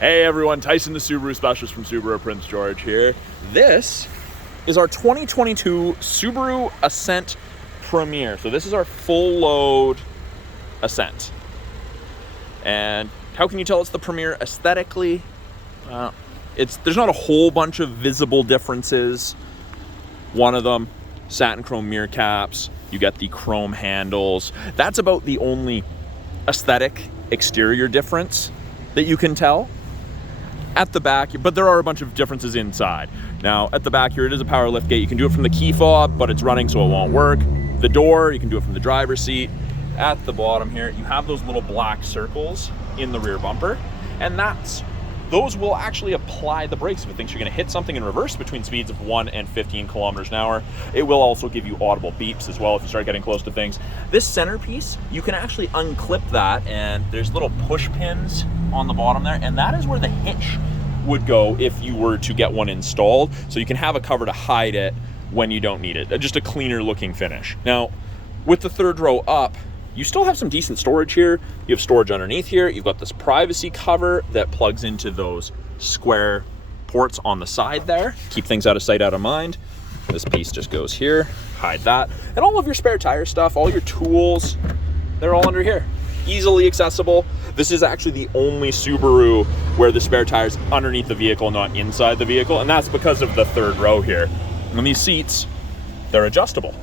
Hey everyone, Tyson the Subaru specialist from Subaru Prince George here. This is our 2022 Subaru Ascent Premier. So this is our full load Ascent. And how can you tell it's the Premier aesthetically? There's not a whole bunch of visible differences. One of them, satin chrome mirror caps. You get the chrome handles. That's about the only aesthetic exterior difference that you can tell. At the back, but there are a bunch of differences inside. Now, at the back here, it is a power lift gate. You can do it from the key fob, but it's running, so it won't work. The door, you can do it from the driver's seat. At the bottom here, you have those little black circles in the rear bumper, and those will actually apply the brakes if it thinks you're going to hit something in reverse between speeds of 1 and 15 kilometers an hour. It will also give you audible beeps as well if you start getting close to things. This centerpiece, you can actually unclip that, and there's little push pins on the bottom there, and that is where the hitch would go if you were to get one installed. So you can have a cover to hide it when you don't need it. Just a cleaner looking finish. Now, with the third row up, you still have some decent storage here. You have storage underneath here. You've got this privacy cover that plugs into those square ports on the side there. Keep things out of sight, out of mind. This piece just goes here, hide that. And all of your spare tire stuff, all your tools, they're all under here. Easily accessible. This is actually the only Subaru where the spare tire's underneath the vehicle, not inside the vehicle. And that's because of the third row here. And these seats, they're adjustable.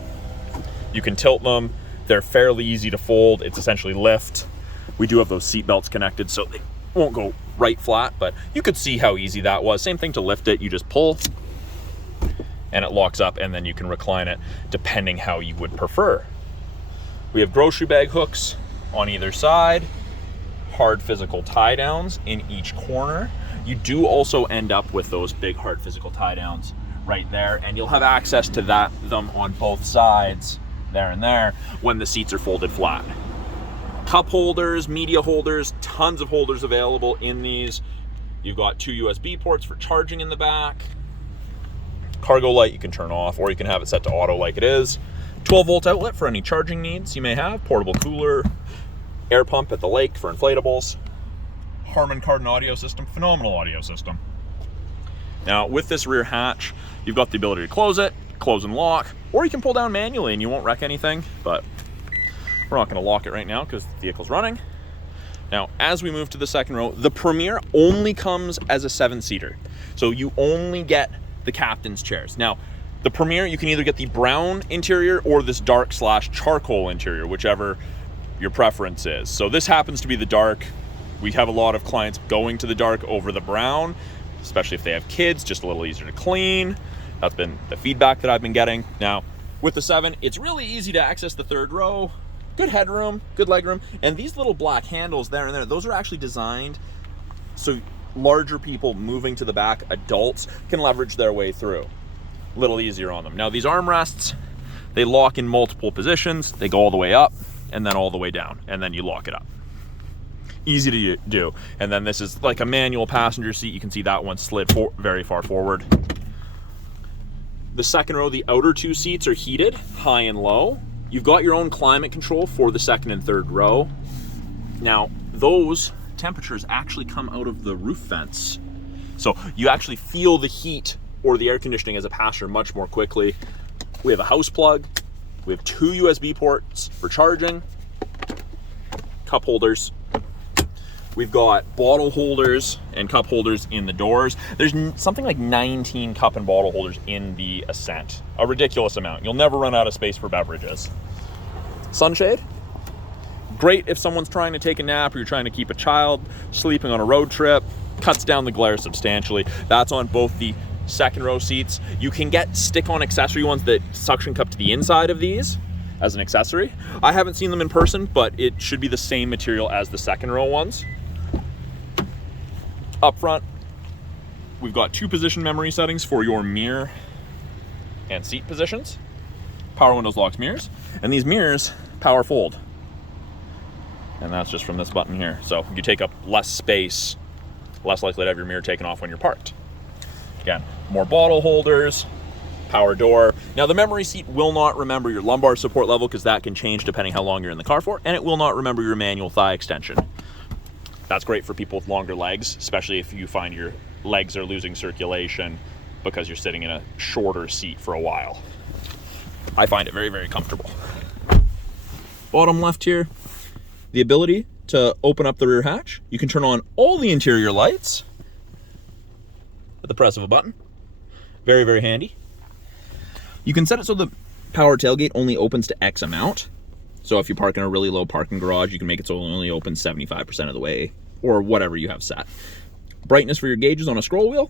You can tilt them. They're fairly easy to fold. It's essentially lift. We do have those seat belts connected, so they won't go right flat, but you could see how easy that was. Same thing to lift it. You just pull and it locks up, and then you can recline it depending how you would prefer. We have grocery bag hooks on either side, hard physical tie downs in each corner. You do also end up with those big hard physical tie downs right there, and you'll have access to them on both sides there and there when the seats are folded flat. Cup holders, media holders, tons of holders available in these. You've got 2 USB ports for charging in the back. Cargo light you can turn off, or you can have it set to auto like it is. 12-volt outlet for any charging needs you may have. Portable cooler, air pump at the lake for inflatables. Harman Kardon audio system, phenomenal audio system. Now with this rear hatch, you've got the ability to close it, close and lock, or you can pull down manually and you won't wreck anything, but we're not going to lock it right now because the vehicle's running. Now, as we move to the second row, the Premier only comes as a 7-seater. So you only get the captain's chairs. Now, the Premier, you can either get the brown interior or this dark / charcoal interior, whichever your preference is. So this happens to be the dark. We have a lot of clients going to the dark over the brown, especially if they have kids, just a little easier to clean. That's been the feedback that I've been getting. Now, with the 7, it's really easy to access the third row. Good headroom, good legroom, and these little black handles there and there, those are actually designed so larger people moving to the back, adults, can leverage their way through. A little easier on them. Now, these armrests, they lock in multiple positions. They go all the way up and then all the way down, and then you lock it up. Easy to do. And then this is like a manual passenger seat. You can see that one slid very far forward. The second row, the outer 2 seats are heated, high and low. You've got your own climate control for the second and third row. Now, those temperatures actually come out of the roof vents. So you actually feel the heat or the air conditioning as a passenger much more quickly. We have a house plug. We have 2 USB ports for charging, cup holders. We've got bottle holders and cup holders in the doors. There's something like 19 cup and bottle holders in the Ascent. A ridiculous amount. You'll never run out of space for beverages. Sunshade. Great if someone's trying to take a nap or you're trying to keep a child sleeping on a road trip. Cuts down the glare substantially. That's on both the second row seats. You can get stick-on accessory ones that suction cup to the inside of these as an accessory. I haven't seen them in person, but it should be the same material as the second row ones. Up front, we've got 2 position memory settings for your mirror and seat positions. Power windows, locks, mirrors. And these mirrors power fold. And that's just from this button here. So you take up less space, less likely to have your mirror taken off when you're parked. Again, more bottle holders, power door. Now the memory seat will not remember your lumbar support level because that can change depending how long you're in the car for, and it will not remember your manual thigh extension. That's great for people with longer legs, especially if you find your legs are losing circulation because you're sitting in a shorter seat for a while. I find it very, very comfortable. Bottom left here, the ability to open up the rear hatch. You can turn on all the interior lights at the press of a button. Very, very handy. You can set it so the power tailgate only opens to X amount. So if you park in a really low parking garage, you can make it so it only opens 75% of the way, or whatever you have set. Brightness for your gauges on a scroll wheel,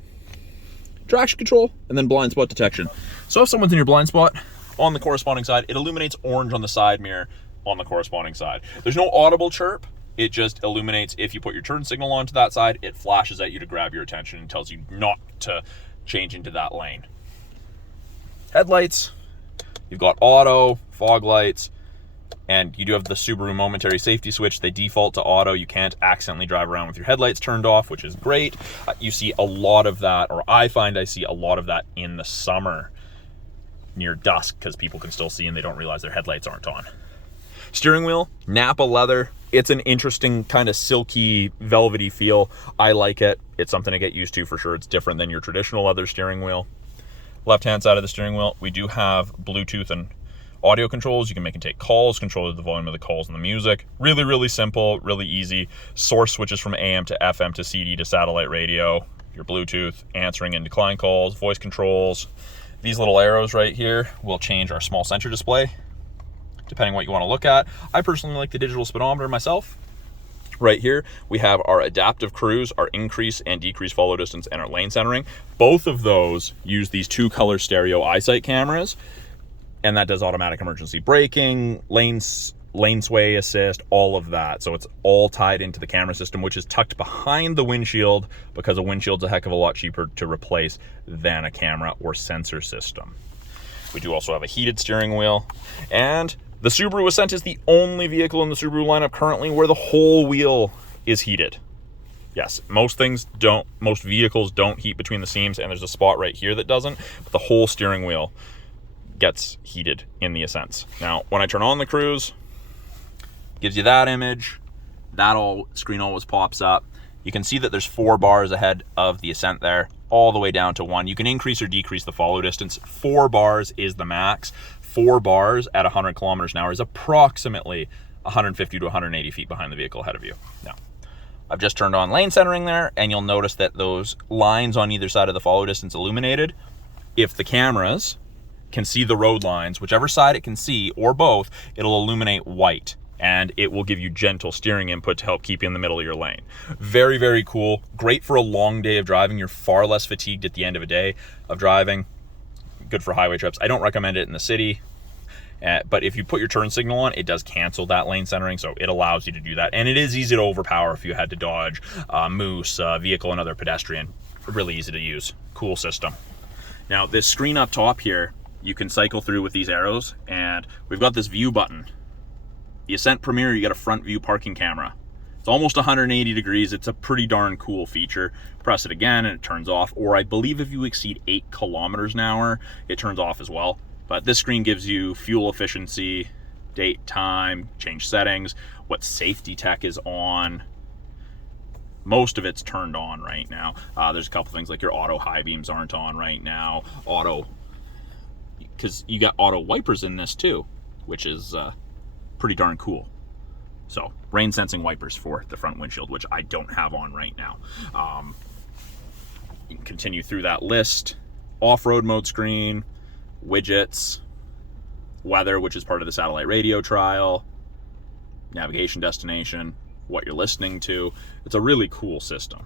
traction control, and then blind spot detection. So if someone's in your blind spot on the corresponding side, it illuminates orange on the side mirror on the corresponding side. There's no audible chirp. It just illuminates. If you put your turn signal onto that side, it flashes at you to grab your attention and tells you not to change into that lane. Headlights, you've got auto, fog lights, and you do have the Subaru momentary safety switch. They default to auto. You can't accidentally drive around with your headlights turned off, which is great. You see a lot of that, or I find I see a lot of that in the summer near dusk, because people can still see and they don't realize their headlights aren't on. Steering wheel, Napa leather. It's an interesting kind of silky, velvety feel. I like it. It's something to get used to for sure. It's different than your traditional leather steering wheel. Left-hand side of the steering wheel, we do have Bluetooth and audio controls. You can make and take calls, control the volume of the calls and the music. Really, really simple, really easy. Source switches from AM to FM to CD to satellite radio, your Bluetooth, answering and decline calls, voice controls. These little arrows right here will change our small sensor display, depending what you want to look at. I personally like the digital speedometer myself. Right here, we have our adaptive cruise, our increase and decrease follow distance, and our lane centering. Both of those use these 2-color stereo eyesight cameras, and that does automatic emergency braking, lane sway assist, all of that. So it's all tied into the camera system, which is tucked behind the windshield, because a windshield's a heck of a lot cheaper to replace than a camera or sensor system. We do also have a heated steering wheel, and the Subaru Ascent is the only vehicle in the Subaru lineup currently where the whole wheel is heated. Yes, most vehicles don't heat between the seams, and there's a spot right here that doesn't, but the whole steering wheel gets heated in the Ascents. Now, when I turn on the cruise, gives you that image, that screen always pops up. You can see that there's 4 bars ahead of the Ascent there, all the way down to 1. You can increase or decrease the follow distance. 4 bars is the max. 4 bars at 100 kilometers an hour is approximately 150 to 180 feet behind the vehicle ahead of you. Now, I've just turned on lane centering there, and you'll notice that those lines on either side of the follow distance illuminated. If the cameras can see the road lines, whichever side it can see, or both, it'll illuminate white, and it will give you gentle steering input to help keep you in the middle of your lane. Very, very cool. Great for a long day of driving. You're far less fatigued at the end of a day of driving. Good for highway trips. I don't recommend it in the city, but if you put your turn signal on, it does cancel that lane centering, so it allows you to do that. And it is easy to overpower if you had to dodge moose, vehicle, and other pedestrian. Really easy to use. Cool system. Now, this screen up top here, you can cycle through with these arrows, and we've got this view button. The Ascent Premier, you get a front view parking camera. It's almost 180 degrees. It's a pretty darn cool feature. Press it again and it turns off, or I believe if you exceed 8 kilometers an hour, it turns off as well. But this screen gives you fuel efficiency, date, time, change settings, what safety tech is on. Most of it's turned on right now. There's a couple things like your auto high beams aren't on right now. Because you got auto wipers in this too, which is pretty darn cool. So rain sensing wipers for the front windshield, which I don't have on right now. You can continue through that list. Off-road mode screen, widgets, weather, which is part of the satellite radio trial, navigation destination, what you're listening to. It's a really cool system.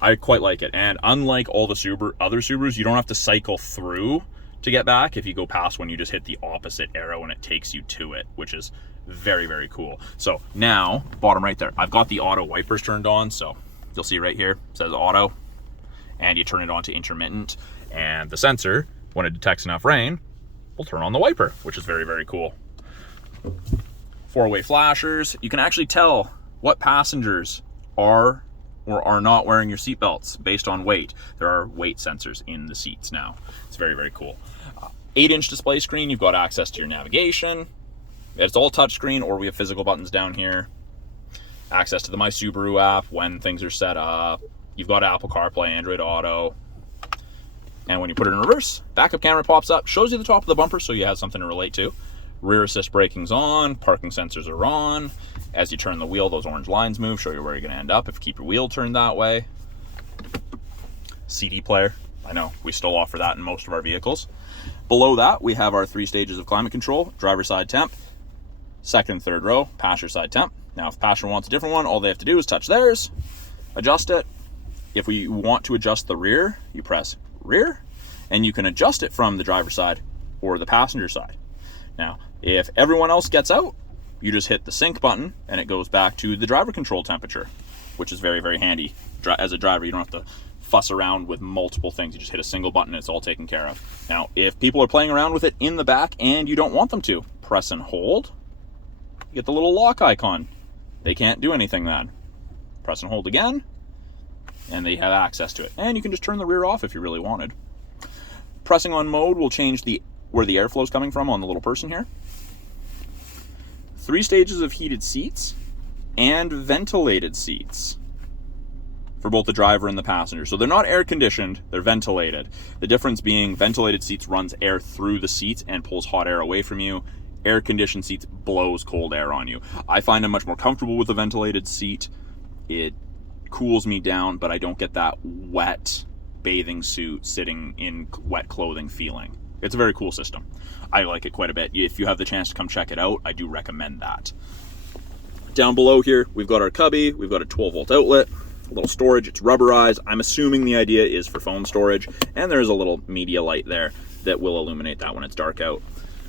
I quite like it. And unlike all the other Subarus, you don't have to cycle through to get back. If you go past one, you just hit the opposite arrow and it takes you to it, which is very, very cool. So now, bottom right there, I've got the auto wipers turned on. So you'll see right here, it says auto, and you turn it on to intermittent, and the sensor, when it detects enough rain, will turn on the wiper, which is very, very cool. 4-way flashers. You can actually tell what passengers are or are not wearing your seatbelts based on weight. There are weight sensors in the seats now. It's very, very cool. 8-inch display screen. You've got access to your navigation. It's all touchscreen, or we have physical buttons down here. access to the My Subaru app when things are set up. You've got Apple CarPlay, Android Auto. And when you put it in reverse, backup camera pops up, shows you the top of the bumper so you have something to relate to. Rear assist braking's on, parking sensors are on. As you turn the wheel, those orange lines move, show you where you're going to end up if you keep your wheel turned that way. CD player, I know, we still offer that in most of our vehicles. Below that, we have our 3 stages of climate control: driver's side temp, second and third row, passenger side temp. Now, if passenger wants a different one, all they have to do is touch theirs, adjust it. If we want to adjust the rear, you press rear, and you can adjust it from the driver's side or the passenger side. Now, if everyone else gets out, you just hit the sync button and it goes back to the driver control temperature, which is very, very handy. As a driver, you don't have to fuss around with multiple things. You just hit a single button and it's all taken care of. Now, if people are playing around with it in the back and you don't want them to, press and hold. You get the little lock icon. They can't do anything then. Press and hold again, and they have access to it. And you can just turn the rear off if you really wanted. Pressing on mode will change where the airflow is coming from on the little person here. 3 stages of heated seats and ventilated seats for both the driver and the passenger. So they're not air conditioned, they're ventilated. The difference being ventilated seats runs air through the seats and pulls hot air away from you. Air conditioned seats blows cold air on you. I find I'm much more comfortable with a ventilated seat. It cools me down, but I don't get that wet bathing suit sitting in wet clothing feeling. It's a very cool system. I like it quite a bit. If you have the chance to come check it out, I do recommend that. Down below here, we've got our cubby, we've got a 12-volt outlet, a little storage, it's rubberized. I'm assuming the idea is for phone storage, and there's a little media light there that will illuminate that when it's dark out.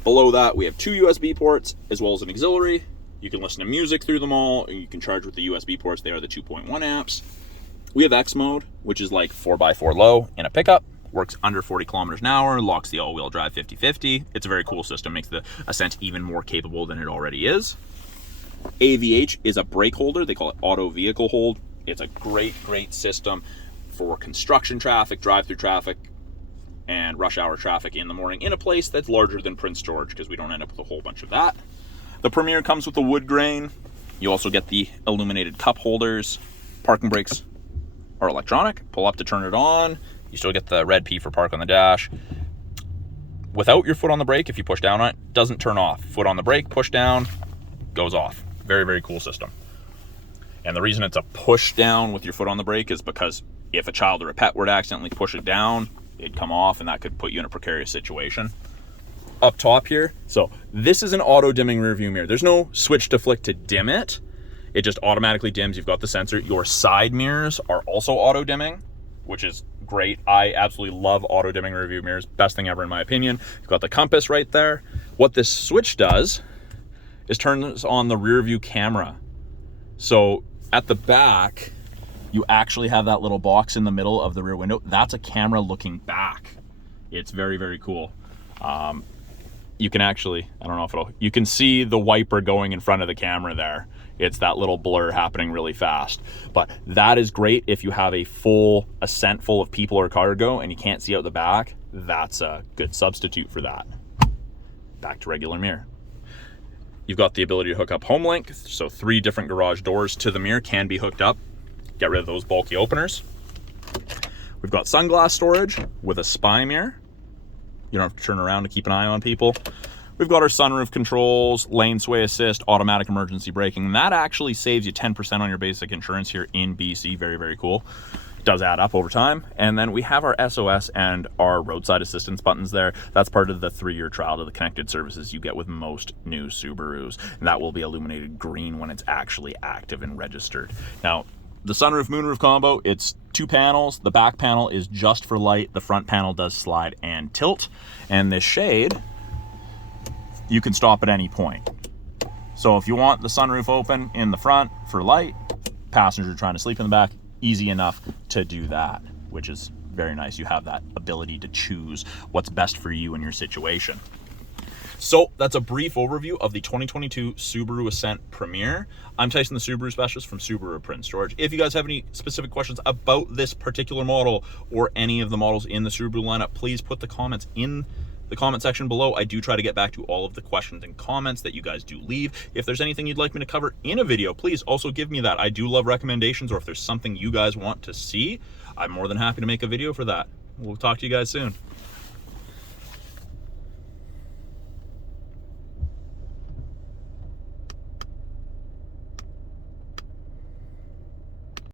Below that, we have 2 USB ports, as well as an auxiliary. You can listen to music through them all, or you can charge with the USB ports. They are the 2.1 amps. We have X mode, which is like 4x4 low in a pickup. Works under 40 kilometers an hour, locks the all-wheel drive 50-50. It's a very cool system, makes the Ascent even more capable than it already is. AVH is a brake holder. They call it auto vehicle hold. It's a great, great system for construction traffic, drive-through traffic, and rush hour traffic in the morning in a place that's larger than Prince George, because we don't end up with a whole bunch of that. The Premier comes with the wood grain. You also get the illuminated cup holders. Parking brakes are electronic. Pull up to turn it on. You still get the red P for park on the dash. Without your foot on the brake, if you push down on it, doesn't turn off. Foot on the brake, push down, goes off. Very, very cool system. And the reason it's a push down with your foot on the brake is because if a child or a pet were to accidentally push it down, it'd come off and that could put you in a precarious situation. Up top here, so this is an auto dimming rear view mirror. There's no switch to flick to dim it. It just automatically dims. You've got the sensor. Your side mirrors are also auto dimming, which is great. I absolutely love auto dimming rear view mirrors. Best thing ever in my opinion. You've got the compass right there. What this switch does is turns on the rear view camera. So at the back, you actually have that little box in the middle of the rear window. That's a camera looking back. It's very, very cool. You can actually, I don't know if you can see the wiper going in front of the camera there. It's that little blur happening really fast. But that is great if you have a full Ascent full of people or cargo and you can't see out the back. That's a good substitute for that. Back to regular mirror. You've got the ability to hook up HomeLink. So 3 different garage doors to the mirror can be hooked up. Get rid of those bulky openers. We've got sunglass storage with a spy mirror. You don't have to turn around to keep an eye on people. We've got our sunroof controls, lane sway assist, automatic emergency braking. And that actually saves you 10% on your basic insurance here in BC. Very, very cool. It does add up over time. And then we have our SOS and our roadside assistance buttons there. That's part of the 3-year trial to the connected services you get with most new Subarus. And that will be illuminated green when it's actually active and registered. Now, the sunroof moonroof combo, it's 2 panels. The back panel is just for light. The front panel does slide and tilt. And this shade, you can stop at any point. So if you want the sunroof open in the front for light, passenger trying to sleep in the back, easy enough to do that, which is very nice. You have that ability to choose what's best for you in your situation. So that's a brief overview of the 2022 Subaru Ascent Premier. I'm Tyson, the Subaru specialist from Subaru Prince George. If you guys have any specific questions about this particular model or any of the models in the Subaru lineup, please put the comments in the comment section below. I do try to get back to all of the questions and comments that you guys do leave. If there's anything you'd like me to cover in a video, please also give me that. I do love recommendations, or if there's something you guys want to see, I'm more than happy to make a video for that. We'll talk to you guys soon.